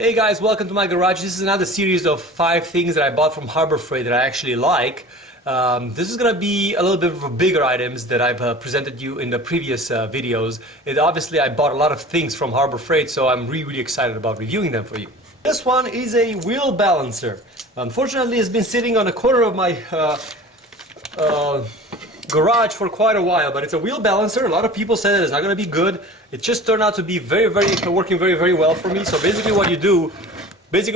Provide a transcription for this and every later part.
Hey guys, welcome to my garage. This is another series of 5 things that I bought from Harbor Freight that I actually like. This is going to be a little bit of bigger items that I've presented you in the previous videos. And obviously I bought a lot of things from Harbor Freight, so I'm really excited about reviewing them for you. This one is a wheel balancer. Unfortunately, it's been sitting on a corner of my garage for quite a while, but it's a wheel balancer. A lot of people said that it's not going to be good. It just turned out to be working very well for me. So basically what you do is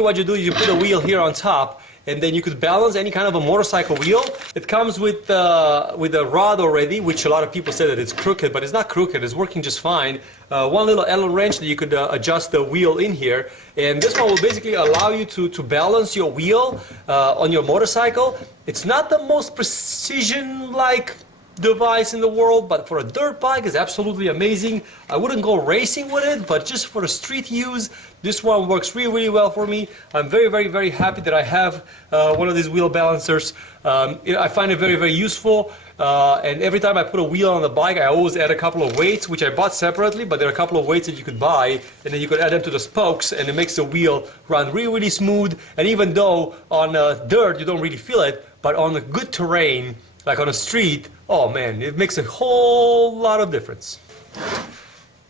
you put a wheel here on top, and then you could balance any kind of a motorcycle wheel. It comes with a rod already, which a lot of people say that it's crooked, but it's not crooked. It's working just fine. One little Allen wrench that you could adjust the wheel in here, and this one will basically allow you to balance your wheel on your motorcycle. It's not the most precision-like device in the world, but for a dirt bike it's absolutely amazing. I wouldn't go racing with it, but just for the street use, this one works really well for me. I'm very happy that I have one of these wheel balancers. I find it very useful, and every time I put a wheel on the bike, I always add a couple of weights, which I bought separately, but there are a couple of weights that you could buy, and then you could add them to the spokes, and it makes the wheel run really smooth. And even though on dirt you don't really feel it, but on a good terrain like on a street, oh man, it makes a whole lot of difference.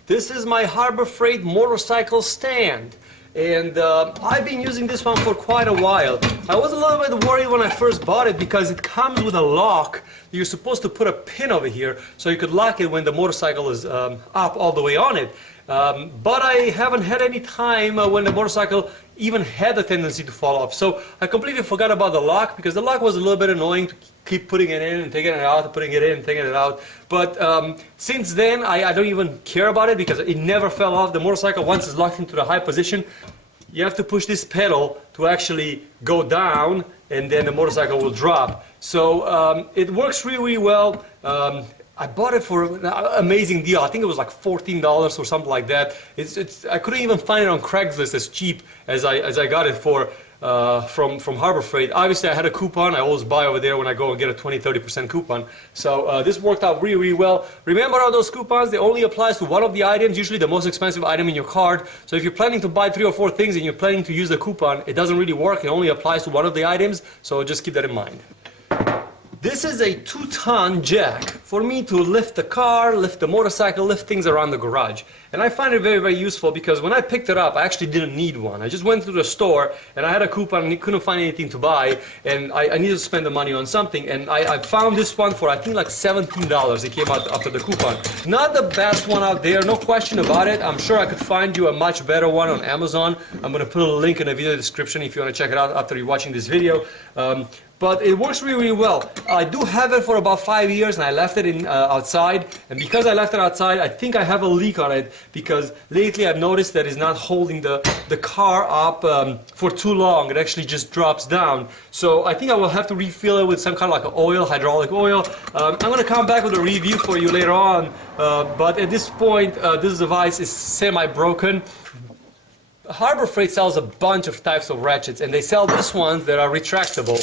This is my Harbor Freight motorcycle stand, and I've been using this one for quite a while. I was a little bit worried when I first bought it because it comes with a lock. You're supposed to put a pin over here so you could lock it when the motorcycle is up all the way on it. But I haven't had any time when the motorcycle even had a tendency to fall off. So I completely forgot about the lock, because the lock was a little bit annoying to keep putting it in and taking it out, putting it in and taking it out. But since then I don't even care about it, because it never fell off. The motorcycle, once it's locked into the high position, you have to push this pedal to actually go down, and then the motorcycle will drop. So it works really well. I bought it for an amazing deal. I think it was like $14 or something like that. I couldn't even find it on Craigslist as cheap as I got it for from Harbor Freight. Obviously I had a coupon. I always buy over there when I go and get a 20-30% coupon. So this worked out really well. Remember, all those coupons, they only applies to one of the items, usually the most expensive item in your cart. So if you're planning to buy 3 or 4 things and you're planning to use the coupon, it doesn't really work. It only applies to one of the items. So just keep that in mind. This is a 2-ton jack for me to lift the car, lift the motorcycle, lift things around the garage. And I find it very useful, because when I picked it up, I actually didn't need one. I just went to the store and I had a coupon and couldn't find anything to buy, and I needed to spend the money on something, and I found this one for I think like $17. It came out after the coupon. Not the best one out there, no question about it. I'm sure I could find you a much better one on Amazon. I'm going to put a link in the video description if you want to check it out after you're watching this video. But it works really well. I do have it for about 5 years, and I left it in outside. And because I left it outside, I think I have a leak on it, because lately I've noticed that it's not holding the car up for too long. It actually just drops down. So I think I will have to refill it with some kind of like oil, hydraulic oil. I'm going to come back with a review for you later on. But at this point, this device is semi-broken. Harbor Freight sells a bunch of types of ratchets, and they sell these ones that are retractable,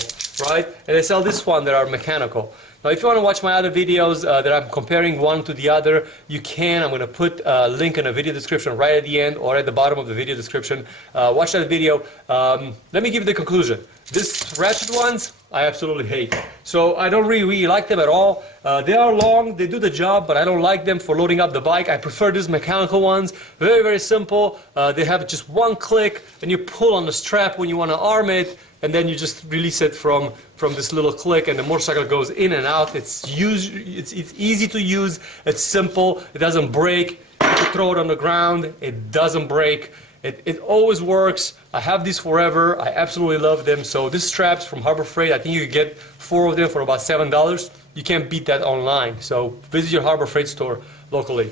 right? And they sell this one that are mechanical. Now, if you want to watch my other videos that I'm comparing one to the other, you can. I'm going to put a link in the video description right at the end or at the bottom of the video description. Watch that video. Let me give you the conclusion. These ratchet ones, I absolutely hate. So I don't really like them at all. They are long, they do the job, but I don't like them for loading up the bike. I prefer these mechanical ones. Very simple. They have just one click, and you pull on the strap when you want to arm it, and then you just release it from this little click, and the motorcycle goes in and out. It's easy to use. It's simple. It doesn't break. You can throw it on the ground. It doesn't break. It always works. I have these forever. I absolutely love them. So these straps from Harbor Freight, I think you can get 4 of them for about $7. You can't beat that online. So visit your Harbor Freight store locally.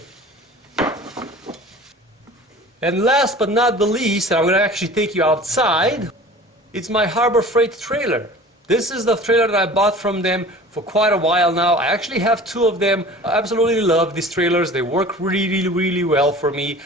And last but not the least, I'm going to actually take you outside. It's my Harbor Freight trailer. This is the trailer that I bought from them for quite a while now. I actually have two of them. I absolutely love these trailers. They work really well for me.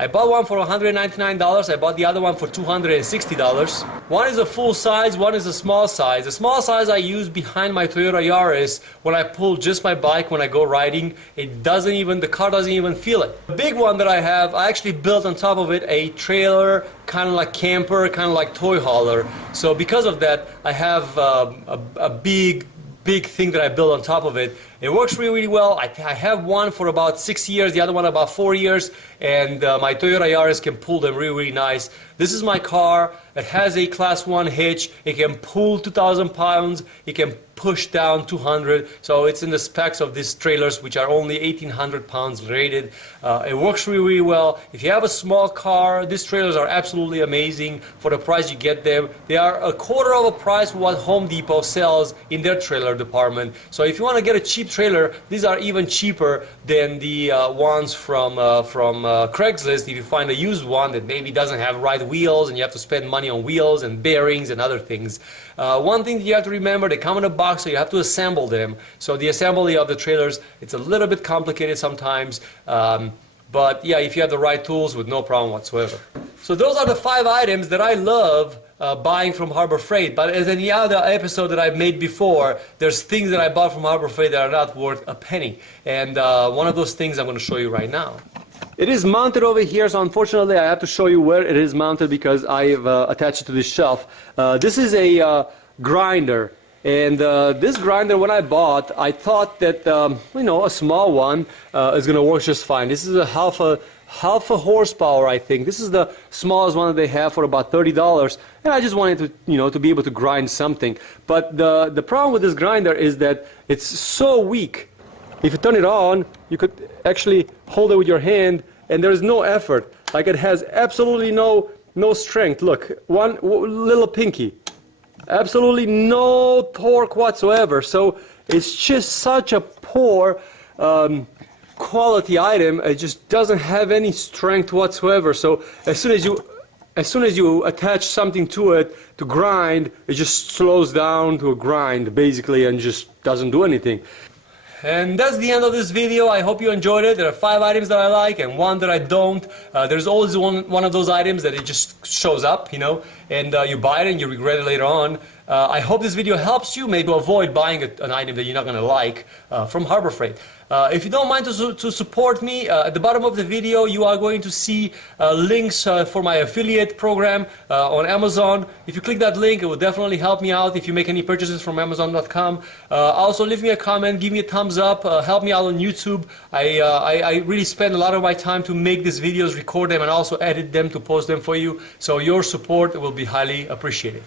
I bought one for $199. I bought the other one for $260. One is a full size, one is a small size. The small size I use behind my Toyota Yaris when I pull just my bike when I go riding. The car doesn't even feel it. The big one that I have, I actually built on top of it a trailer, kind of like camper, kind of like toy hauler. So because of that, I have a big thing that I built on top of it. It works really well. I have one for about 6 years, the other one about 4 years, and my Toyota Yaris can pull them really nice. This is my car. It has a Class 1 hitch. It can pull 2,000 pounds. It can push down 200. So it's in the specs of these trailers, which are only 1,800 pounds rated. It works really well. If you have a small car, these trailers are absolutely amazing for the price you get them. They are a quarter of a price what Home Depot sells in their trailer department. So if you want to get a cheap trailer, these are even cheaper than the ones from Craigslist. If you find a used one that maybe doesn't have right wheels and you have to spend money on wheels and bearings and other things. One thing that you have to remember, they come in a box, so you have to assemble them. So the assembly of the trailers, it's a little bit complicated sometimes, but yeah, if you have the right tools, with no problem whatsoever. So those are the 5 items that I love buying from Harbor Freight. But as any other episode that I've made before, there's things that I bought from Harbor Freight that are not worth a penny. And one of those things I'm going to show you right now. It is mounted over here, so unfortunately I have to show you where it is mounted because I've attached it to this shelf. This is a grinder, and this grinder, when I bought, I thought that you know, a small one is going to work just fine. This is a half a horsepower, I think. This is the smallest one that they have for about $30, and I just wanted to, you know, to be able to grind something. But the problem with this grinder is that it's so weak. If you turn it on, you could actually hold it with your hand, and there's no effort. Like, it has absolutely no strength. Look, one little pinky, absolutely no torque whatsoever. So it's just such a poor quality item. It just doesn't have any strength whatsoever. So as soon as you attach something to it to grind, it just slows down to a grind basically and just doesn't do anything. And that's the end of this video. I hope you enjoyed it. There are 5 items that I like and 1 that I don't. There's always one of those items that it just shows up, you know, and you buy it and you regret it later on. I hope this video helps you maybe avoid buying an item that you're not going to like from Harbor Freight. If you don't mind to support me, at the bottom of the video you are going to see links for my affiliate program on Amazon. If you click that link, it will definitely help me out if you make any purchases from Amazon.com. Also, leave me a comment, give me a thumbs up, help me out on YouTube. I really spend a lot of my time to make these videos, record them, and also edit them to post them for you. So your support will be highly appreciated.